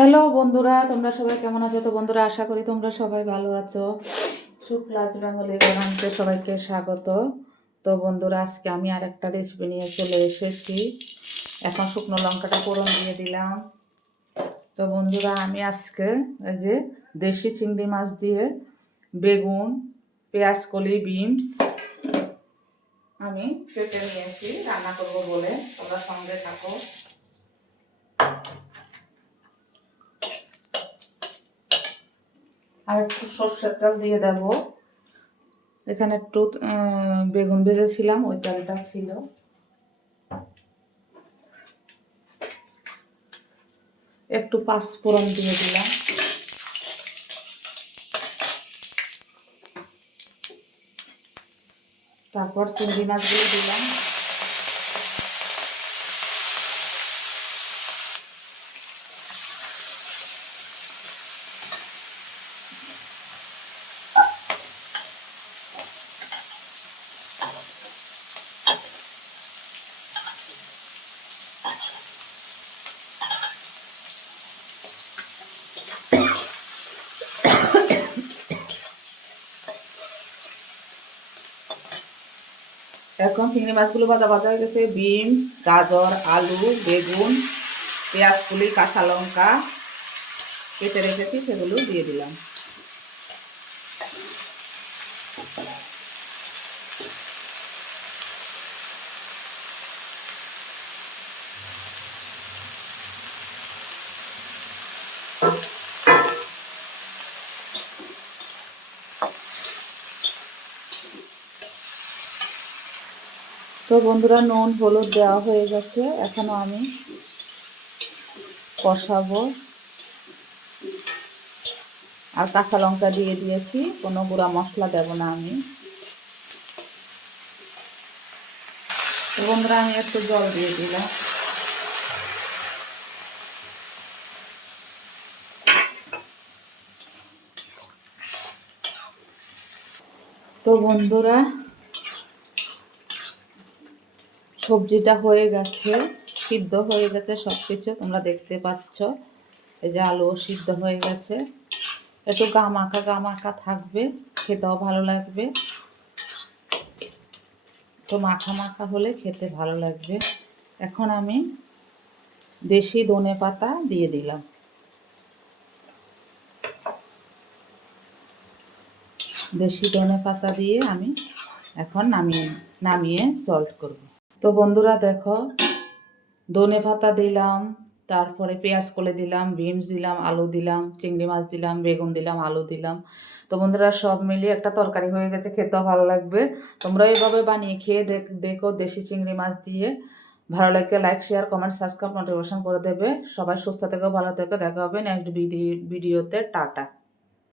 Hello বন্ধুরা, তোমরা সবাই কেমন আছো? তো বন্ধুরা, আশা করি তোমরা সবাই ভালো আছো। শুক্লাস বেঙ্গলি রান্নাতে সবাইকে স্বাগত। তো বন্ধুরা, আজকে আমি আর একটা রেসিপি নিয়ে চলে এসেছি। এখন শুকনো লঙ্কাটা ফোড়ন দিয়ে দিলাম। তো বন্ধুরা, আমি আজকে এই যে দেশি চিংড়ি মাছ দিয়ে বেগুন, পেঁয়াজ কলি, বিনস আমি কেটে নিয়েছি রান্না করবো বলে। তোমরা সঙ্গে থাকো। আর একটু সর্ষের তেল দিয়ে দেব। এখানে একটু বেগুন ভেজেছিলাম, ওই তেলটা ছিল। একটু পাঁচফোড়ন দিয়ে দিলাম। তারপর চিংড়ি মাছ দিয়ে দিলাম। এখন চিংড়ি মাছগুলো ভাজা ভাজা হয়ে গেছে। বিনস, গাজর, আলু, বেগুন, পেঁয়াজ কুলি, কাঁচা লঙ্কা কেটে রেখেছি, সেগুলো দিয়ে দিলাম। তো বন্ধুরা, নুন হলুদ দেওয়া হয়ে গেছে। এখনো আমি কষাবো। আর কাঁচা লঙ্কা দিয়ে দিয়েছি, কোনো গুঁড়া মশলা দেব না আমি। তো বন্ধুরা, আমি একটু জল দিয়ে দিলাম। তো বন্ধুরা, সবজিটা হয়ে গেছে, সিদ্ধ হয়ে গেছে সব কিছু, তোমরা দেখতে পাচ্ছ। এই যে আলু সিদ্ধ হয়ে গেছে। একটু গামাখা থাকবে, খেতেও ভালো লাগবে। তো মাখা মাখা হলে খেতে ভালো লাগবে। এখন আমি দেশি ধনে পাতা দিয়ে দিলাম। দেশি ধনে পাতা দিয়ে আমি এখন নামিয়ে সল্ট করব। তো বন্ধুরা দেখো, ধনে পাতা দিলাম, তারপরে পেঁয়াজ কলি দিলাম, বিনস দিলাম, আলু দিলাম, চিংড়ি মাছ দিলাম, বেগুন দিলাম, আলু দিলাম। তো বন্ধুরা, সব মিলিয়ে একটা তরকারি হয়ে গেছে, খেতেও ভালো লাগবে। তোমরা এইভাবে বানিয়ে খেয়ে দেখো দেশি চিংড়ি মাছ দিয়ে। ভালো লাগলে like, share, comment, subscribe, notification করে দেবে। সবাই সুস্থ থেকো, ভালো থেকো। দেখা হবে নেক্সট ভিডিওতে। টাটা।